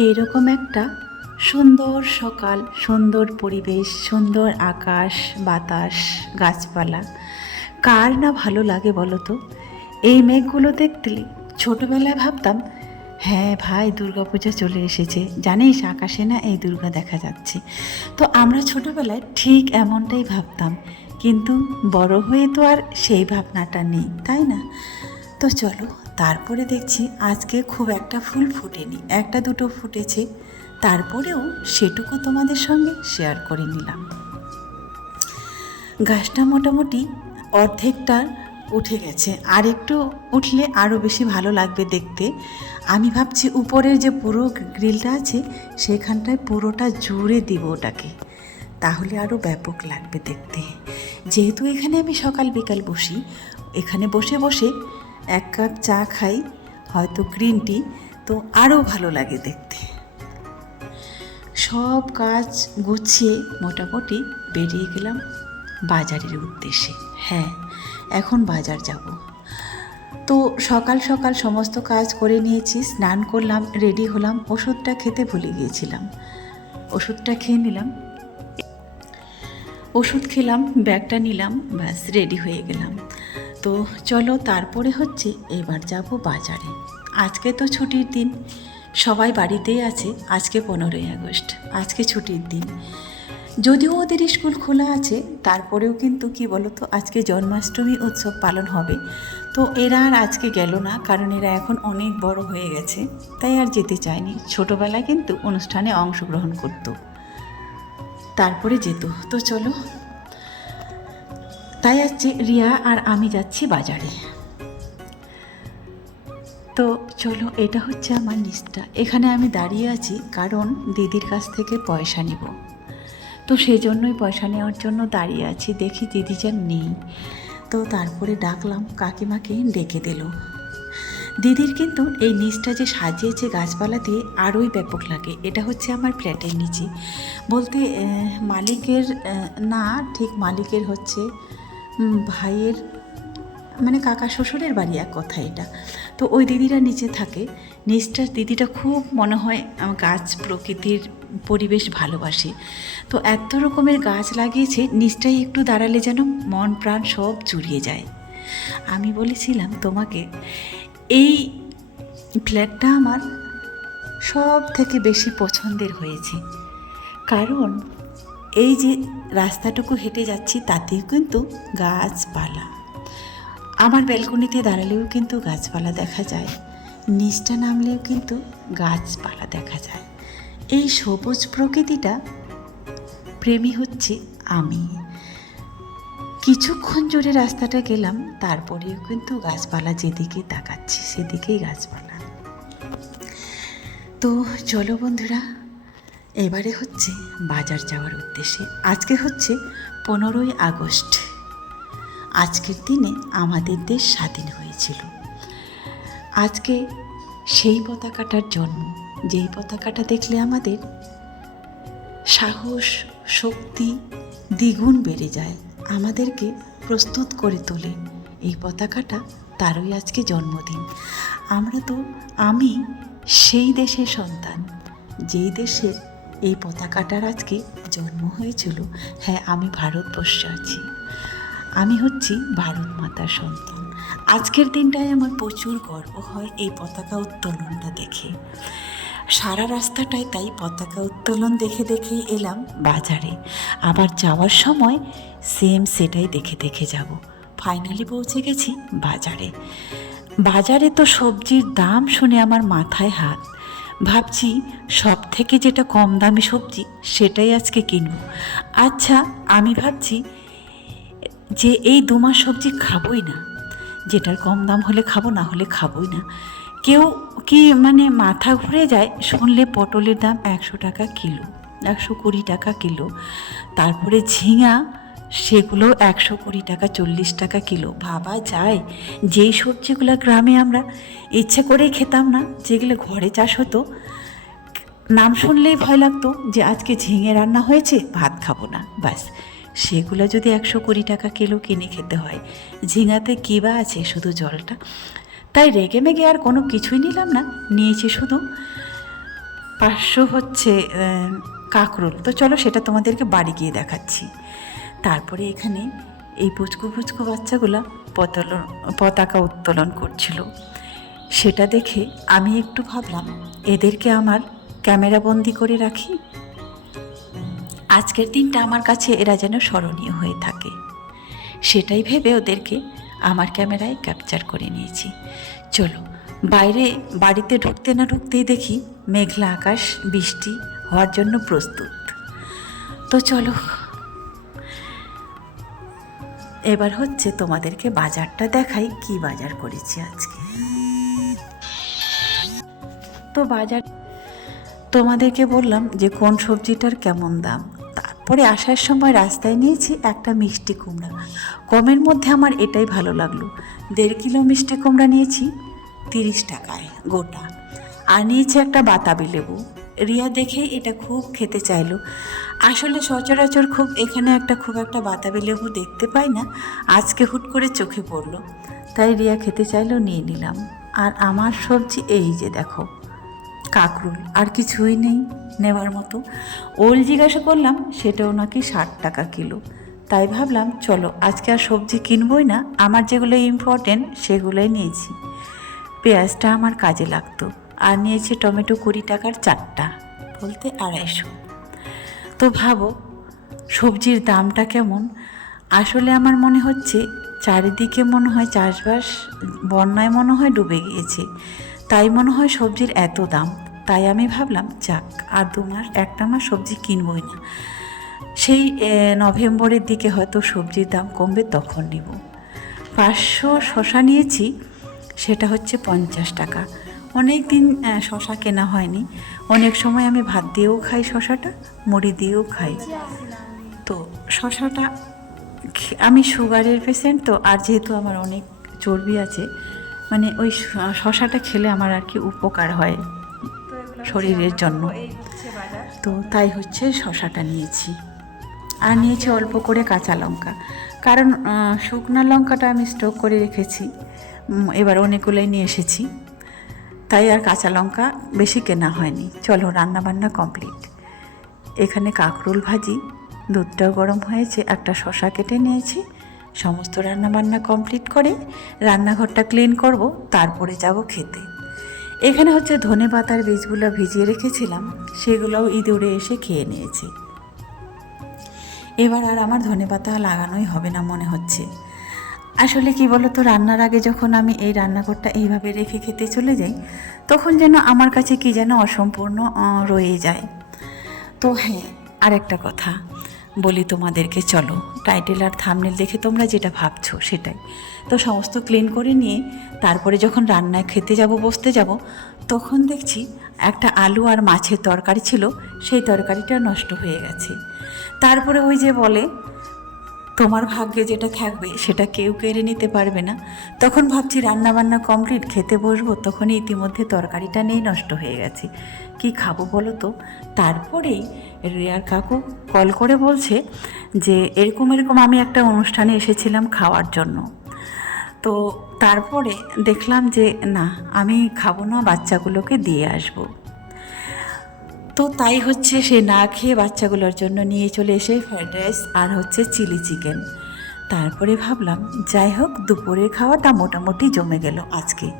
এইরকম একটা সুন্দর সকাল, সুন্দর পরিবেশ, সুন্দর আকাশ, বাতাস, গাছপালা। কার না ভালো লাগে বলো তো এই মেঘগুলো দেখতে ছোটবেলায় ভাবতাম হ্যাঁ ভাই, দুর্গাপূজা চলে এসেছে। জানিস, আকাশে না এই দুর্গা দেখা যাচ্ছে। তো আমরা ছোটবেলায় ঠিক এমনটাই ভাবতাম, কিন্তু বড় হয়ে তো আর সেই ভাবনাটা নেই, তাই না? তো চলো তারপরে দেখছি আজকে খুব একটা ফুল ফুটেনি। একটা দুটো ফুটেছে। তারপরেও সেটুকু তোমাদের সঙ্গে শেয়ার করে নিলাম। গাছটা মোটামুটি অর্ধেকটা উঠে গেছে। আর একটু উঠলে আরও বেশি ভালো লাগবে দেখতে। আমি ভাবছি উপরের যে পুরো গ্রিলটা আছে, সেখানটায় পুরোটা জুড়ে দিব ওটাকে। তাহলে আরও ব্যাপক লাগবে দেখতে। যেহেতু এখানে আমি সকাল বিকাল বসি, এখানে বসে বসে এক কাপ চা খাই, হয়তো গ্রিন টি তো আরও ভালো লাগে দেখতে। সব কাজ গুছিয়ে মোটামুটি বেরিয়ে গেলাম বাজারের উদ্দেশ্যে। হ্যাঁ এখন বাজার যাব। তো সকাল সকাল সমস্ত কাজ করে নিয়েছি, স্নান করলাম রেডি হলাম, ওষুধটা খেতে ভুলে গিয়েছিলাম। ওষুধটা খেয়ে নিলাম। ওষুধ খেলাম, ব্যাগটা নিলাম, ব্যাস রেডি হয়ে গেলাম। তো চলো তারপরে হচ্ছে এবার যাব বাজারে। আজকে তো ছুটির দিন। সবাই বাড়িতেই আছে আজকে পনেরোই আগস্ট। আজকে ছুটির দিন। যদিও ওদের স্কুল খোলা আছে, তারপরেও কিন্তু কি বলতো, আজকে জন্মাষ্টমী উৎসব পালন হবে। তো এরা আর আজকে গেল না, কারণ এরা এখন অনেক বড় হয়ে গেছে, তাই আর যেতে চায়নি। ছোটোবেলায় কিন্তু অনুষ্ঠানে অংশগ্রহণ করতো। তারপরে যেত। তো চলো তাই আজকে রিয়া আর আমি যাচ্ছি বাজারে। তো চলো, এটা হচ্ছে আমার লিস্টটা এখানে আমি দাঁড়িয়ে আছি, কারণ দিদির কাছ থেকে পয়সা নিব। তো সেই জন্যই পয়সা নেওয়ার জন্য দাঁড়িয়ে আছি, দেখি দিদি যেন নেই। তো তারপরে ডাকলাম, কাকিমাকে ডেকে দিল। দিদির কিন্তু এই নিচটা যে সাজিয়েছে গাছপালা দিয়ে আরোই ব্যাপক লাগে। এটা হচ্ছে আমার ফ্ল্যাটের নিচে। বলতে মালিকের না, ঠিক মালিকের হচ্ছে ভাইয়ের মানে কাকা শ্বশুরের বাড়ি এক কথা এটা। তো ওই দিদিরা নিচে থাকে। নিচটার দিদিটা খুব মনে হয় গাছ প্রকৃতির পরিবেশ ভালোবাসে। তো এত রকমের গাছ লাগিয়েছে, নিচটাই একটু দাঁড়ালে যেন মন প্রাণ সব জুড়িয়ে যায়। আমি বলেছিলাম তোমাকে, এই ফ্ল্যাটটা আমার সব থেকে বেশি পছন্দের হয়েছে। কারণ এই যে রাস্তাটুকু হেঁটে যাচ্ছি, তাতেও কিন্তু গাছপালা। আমার ব্যালকনিতে দাঁড়ালেও কিন্তু গাছপালা দেখা যায়। নিচটা নামলেও কিন্তু গাছপালা দেখা যায়। এই সবুজ প্রকৃতিটা প্রেমী হচ্ছে আমি। কিছুক্ষণ জুড়ে রাস্তাটা গেলাম, তারপরেও কিন্তু গাছপালা যেদিকে তাকাচ্ছি, সেদিকেই গাছপালা। তো চলো বন্ধুরা এবারে হচ্ছে বাজার যাওয়ার উদ্দেশ্যে। আজকে হচ্ছে পনেরোই আগস্ট। আজকের দিনে আমাদের দেশ স্বাধীন হয়েছিল। আজকে সেই পতাকাটার জন্ম, যেই পতাকাটা দেখলে আমাদের সাহস, শক্তি, দ্বিগুণ বেড়ে যায়। আমাদেরকে প্রস্তুত করে তোলে এই পতাকাটা তারই আজকে জন্মদিন। আমরা তো, আমি সেই দেশের সন্তান, যেই দেশে এই পতাকাটার আজকে জন্ম হয়েছিল। হ্যাঁ আমি ভারতবর্ষে আছি। আমি হচ্ছি ভারত মাতার সন্তান। আজকের দিনটায় আমার প্রচুর গর্ব হয় এই পতাকা উত্তোলনটা দেখে। সারা রাস্তাটায় তাই পতাকা উত্তোলন দেখে দেখে এলাম বাজারে। আবার যাওয়ার সময় সেম সেটাই দেখে দেখে যাব। ফাইনালি পৌঁছে গেছি বাজারে। বাজারে তো সবজির দাম শুনে আমার মাথায় হাত। ভাবছি সব থেকে যেটা কম দামি সবজি সেটাই আজকে কিনব। আচ্ছা আমি ভাবছি যে এই দু মাস সবজি খাবোই না। যেটার কম দাম হলে খাব, না হলে খাবোই না। কেউ কি মানে মাথা ঘুরে যায়, শুনলে পটলের দাম একশো টাকা কিলো, একশো কুড়ি টাকা কিলো, তারপরে ঝিঙা সেগুলো একশো কুড়ি টাকা, চল্লিশ টাকা কিলো। ভাবা যায়, যেই সবজিগুলো গ্রামে আমরা ইচ্ছে করেই খেতাম না, যেগুলো ঘরে চাষ হতো, নাম শুনলেই ভয় লাগতো যে আজকে ঝিঙে রান্না হয়েছে, ভাত খাব না। ব্যাস, সেগুলো যদি একশো কুড়ি টাকা কিলো কিনে খেতে হয়, ঝিঙাতে কী বা আছে শুধু জলটা? তাই রেগে মেগে আর কোনো কিছুই নিলাম না, নিয়েছি শুধু পাঁচশো হচ্ছে কাকরোল। তো চলো সেটা তোমাদেরকে বাড়ি গিয়ে দেখাচ্ছি। তারপরে এখানে এই পুচকু পুচকু বাচ্চাগুলো পতলন পতাকা উত্তোলন করছিল। সেটা দেখে আমি একটু ভাবলাম, এদেরকে আমার ক্যামেরা বন্দি করে রাখি? আজকের দিনটা আমার কাছে এরা যেন স্মরণীয় হয়ে থাকে। সেটাই ভেবে ওদেরকে আমার ক্যামেরায় ক্যাপচার করে নিয়েছি। চলো, বাইরে বাড়িতে ঢুকতে না ঢুকতেই দেখি মেঘলা আকাশ, বৃষ্টি হওয়ার জন্য প্রস্তুত। তো চলো এবার হচ্ছে তোমাদেরকে বাজারটা দেখাই কি বাজার করেছি আজকে। তো বাজার, তোমাদেরকে বললাম যে কোন সবজিটার কেমন দাম। তারপরে আসার সময় রাস্তায় নিয়েছি একটা মিষ্টি কুমড়া। কমের মধ্যে আমার এটাই ভালো লাগল। দেড় কিলো মিষ্টি কুমড়া নিয়েছি তিরিশ টাকায় গোটা। আর নিয়েছি একটা বাতাবি লেবু। রিয়া দেখে এটা খুব খেতে চাইলো। আসলে সচরাচর খুব এখানে একটা খুব একটা বাতাবি লেবু দেখতে পাই না, আজকে হুট করে চোখে পড়ল। তাই রিয়া খেতে চাইলো নিয়ে নিলাম। আর আমার সবজি এই যে দেখো, কাকরুল, আর কিছুই নেই নেওয়ার মতো। ওল জিজ্ঞাসা করলাম, সেটাও নাকি ষাট টাকা কিলো? তাই ভাবলাম, চলো, আজকে আর সবজি কিনবই না। আমার যেগুলো ইম্পর্টেন্ট সেগুলোই নিয়েছি। পেঁয়াজটা আমার কাজে লাগতো। আর নিয়েছি টমেটো কুড়ি টাকার চারটা, বলতে আড়াইশো। তো ভাবো, সবজির দামটা কেমন? আসলে আমার মনে হচ্ছে চারিদিকে মনে হয় চাষবাস, বন্যায় মনে হয় ডুবে গিয়েছে। তাই মনে হয় সবজির এত দাম। তাই আমি ভাবলাম, যাক, আর দু মাস, একটা মাস সবজি কিনবই না। সেই নভেম্বরের দিকে হয়তো সবজির দাম কমবে, তখন নেব। পাঁচশো শশা নিয়েছি সেটা হচ্ছে পঞ্চাশ টাকা। অনেক দিন শশা কেনা হয়নি। অনেক সময় আমি ভাত দিয়েও খাই শশাটা, মুড়ি দিয়েও খাই। তো শশাটা আমি সুগারের পেশেন্ট তো আর যেহেতু আমার অনেক চর্বি আছে মানে ওই শশাটা খেলে আমার আর কি উপকার হয় শরীরের জন্য। তো তাই হচ্ছে শশাটা নিয়েছি। আর নিয়েছি অল্প করে কাঁচা লঙ্কা। কারণ শুকনা লঙ্কাটা আমি স্টোক করে রেখেছি। এবার অনেকগুলোই নিয়ে এসেছি। তাই আর কাঁচা লঙ্কা বেশি কেনা হয়নি। চলো, রান্নাবান্না কমপ্লিট। এখানে কাঁকরোল ভাজি, দুধটাও গরম হয়েছে, একটা শশা কেটে নিয়েছি। সমস্ত রান্নাবান্না কমপ্লিট করে রান্নাঘরটা ক্লিন করব, তারপরে যাব খেতে। এখানে হচ্ছে ধনে পাতার বীজগুলো ভিজিয়ে রেখেছিলাম, সেগুলোও ইঁদুরে এসে খেয়ে নিয়েছে। এবার আর আমার ধনে পাতা লাগানোই হবে না মনে হচ্ছে। আসলে কি বলতো, রান্নার আগে যখন আমি এই রান্নাঘরটা এইভাবে রেখে খেতে চলে যাই, তখন যেন আমার কাছে কি যেন অসম্পূর্ণ রয়ে যায়। তো হ্যাঁ আরেকটা কথা বলি তোমাদেরকে, চলো। টাইটেল আর থামনেল দেখে তোমরা যেটা ভাবছ সেটাই। তো সমস্ত ক্লিন করে নিয়ে, তারপরে যখন রান্নায় খেতে যাব, বসতে যাব, তখন দেখছি একটা আলু আর মাছের তরকারি ছিল, সেই তরকারিটা নষ্ট হয়ে গেছে। তারপরে ওই যে বলে তোমার ভাগ্যে যেটা থাকবে, সেটা কেউ কেড়ে নিতে পারবে না। তখন ভাবছি রান্না বান্না কমপ্লিট খেতে বসবো, তখনই ইতিমধ্যে তরকারিটা নেই, নষ্ট হয়ে গেছে। কি খাব বলো তো? তারপরেই রেয়ার কাকু কল করে বলছে যে, এরকম এরকম আমি একটা অনুষ্ঠানে এসেছিলাম খাওয়ার জন্য। তো তারপরে দেখলাম যে, না, আমি খাব না, বাচ্চাগুলোকে দিয়ে আসব। তো তাই হচ্ছে সে না খেয়ে বাচ্চাগুলোর জন্য নিয়ে চলে এসে ফ্রাইড রাইস আর হচ্ছে চিলি চিকেন। তারপরে ভাবলাম, যাই হোক, দুপুরের খাওয়াটা মোটামুটি জমে গেল আজকে।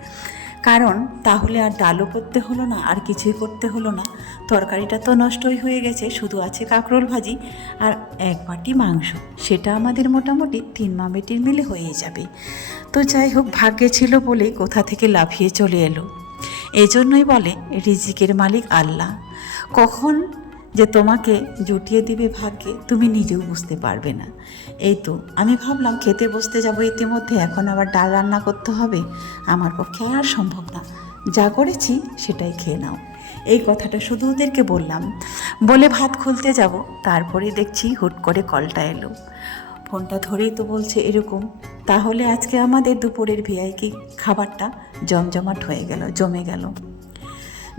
কারণ তাহলে আর ডালও করতে হলো না, আর কিছুই করতে হলো না। তরকারিটা তো নষ্টই হয়ে গেছে, শুধু আছে কাঁকরোল ভাজি আর এক বাটি মাংস। সেটা আমাদের মোটামুটি তিন মামেটির মিলে হয়ে যাবে। তো যাই হোক, ভাগ্যে ছিল বলে কোথা থেকে লাফিয়ে চলে এলো। এজন্যই বলে, রিজিকের মালিক আল্লাহ। কখন যে তোমাকে জুটিয়ে দিবে ভাগ্যে, তুমি নিজেও বুঝতে পারবে না। এই তো, আমি ভাবলাম খেতে বসতে যাব ইতিমধ্যে, এখন আবার ডাল রান্না করতে হবে। আমার পক্ষে আর সম্ভব না। যা করেছি, সেটাই খেয়ে নাও। এই কথাটা শুধু ওদেরকে বললাম। বলে ভাত খুলতে যাব, তারপরে দেখছি হুট করে কলটা এলো। ফোনটা ধরেই তো বলছে এরকম। তাহলে আজকে আমাদের দুপুরের ভিআইপি খাবারটা জমজমাট হয়ে গেল, জমে গেল।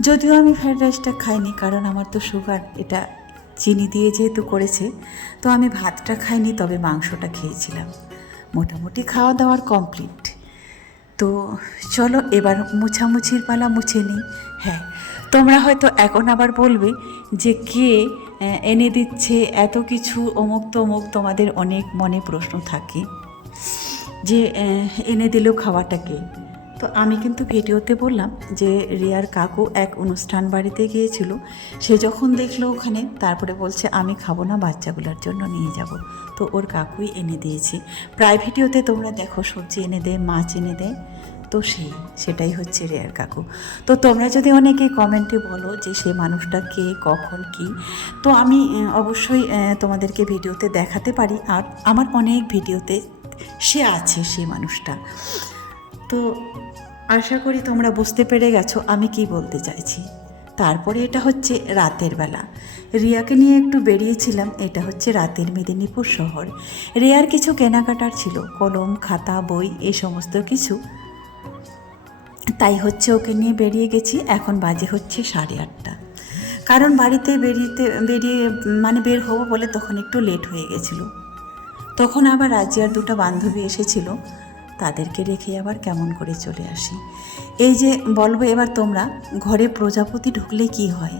যদিও আমি ফ্রাইড রাইসটা খাইনি, কারণ আমার তো সুগার, এটা চিনি দিয়ে যেহেতু করেছে, তো আমি ভাতটা খাইনি, তবে মাংসটা খেয়েছিলাম। মোটামুটি খাওয়া দাওয়ার কমপ্লিট। তো চলো এবার মুছামুছির পালা মুছে নিই। হ্যাঁ তোমরা হয়তো এখন আবার বলবে যে কে এনে দিচ্ছে, এত কিছু অমুক তমুক তোমাদের অনেক মনে প্রশ্ন থাকে যে এনে দিল খাওয়াটাকে তো আমি কিন্তু ভিডিওতে বললাম যে রিয়ার কাকু এক অনুষ্ঠান বাড়িতে গিয়েছিল। সে যখন দেখল ওখানে, তারপরে বলছে, আমি খাব না, বাচ্চাগুলোর জন্য নিয়ে যাব। তো ওর কাকুই এনে দিয়েছে। প্রায় ভিডিওতে তোমরা দেখো, সবজি এনে দেয়, মাছ এনে দেয়। তো সেই সেটাই হচ্ছে রেয়ার কাকু। তো তোমরা যদি অনেকে কমেন্টে বলো যে সে মানুষটা কে, কখন, কি, তো আমি অবশ্যই তোমাদেরকে ভিডিওতে দেখাতে পারি। আর আমার অনেক ভিডিওতে সে আছে, সে মানুষটা। তো আশা করি তোমরা বুঝতে পেরে গেছো আমি কি বলতে চাইছি। তারপরে এটা হচ্ছে রাতের বেলা। রিয়াকে নিয়ে একটু বেরিয়েছিলাম, এটা হচ্ছে রাতের মেদিনীপুর শহর। রিয়ার কিছু কেনাকাটার ছিল, কলম, খাতা, বই এই সমস্ত কিছু। তাই হচ্ছে ওকে নিয়ে বেরিয়ে গেছি, এখন বাজে হচ্ছে সাড়ে আটটা। কারণ বাড়িতে বেরিয়েতে বেরিয়ে মানে বের হব বলে তখন একটু লেট হয়ে গেছিল। তখন আবার রাজিয়ার দুটো বান্ধবী এসেছিল। তাদেরকে রেখে আবার কেমন করে চলে আসি? এই যে বলব এবার তোমরা, ঘরে প্রজাপতি ঢুকলে কি হয়?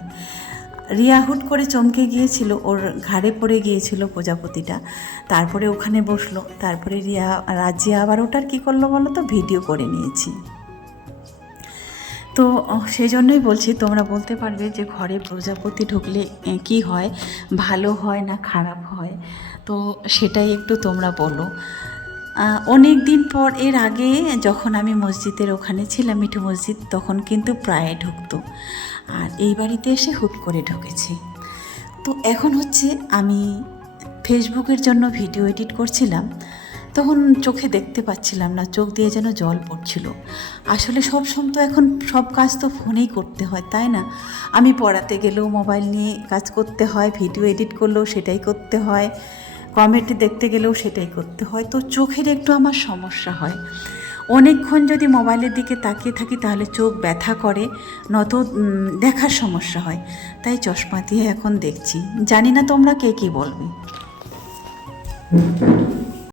রিয়া হুট করে চমকে গিয়েছিল, ওর ঘাড়ে পড়ে গিয়েছিল প্রজাপতিটা। তারপরে ওখানে বসল, তারপরে রিয়া, রাজিয়া আবার ওটার কী করল বলো তো? ভিডিও করে নিয়েছি। তো সেই জন্যই বলছি, তোমরা বলতে পারবে যে ঘরে প্রজাপতি ঢুকলে কি হয়? ভালো হয় না খারাপ হয়? তো সেটাই একটু তোমরা বলো। অনেক দিন পর, এর আগে যখন আমি মসজিদের ওখানে ছিলাম, মিঠু মসজিদ, তখন কিন্তু প্রায় ঢুকতো। আর এই বাড়িতে এসে হুট করে ঢুকেছে। তো এখন হচ্ছে আমি ফেসবুকের জন্য ভিডিও এডিট করছিলাম। তখন চোখে দেখতে পাচ্ছিলাম না, চোখ দিয়ে যেন জল পড়ছিল। আসলে সব সময় তো এখন সব কাজ তো ফোনেই করতে হয়, তাই না? আমি পড়াতে গেলেও মোবাইল নিয়ে কাজ করতে হয়, ভিডিও এডিট করলেও সেটাই করতে হয়। কমেন্ট দেখতে গেলেও সেটাই করতে হয়। তো চোখের একটু আমার সমস্যা হয়। অনেকক্ষণ যদি মোবাইলের দিকে তাকিয়ে থাকি তাহলে চোখ ব্যথা করে নত দেখার সমস্যা হয়। তাই চশমা দিয়ে এখন দেখছি। জানি না তোমরা কে কী বলবে।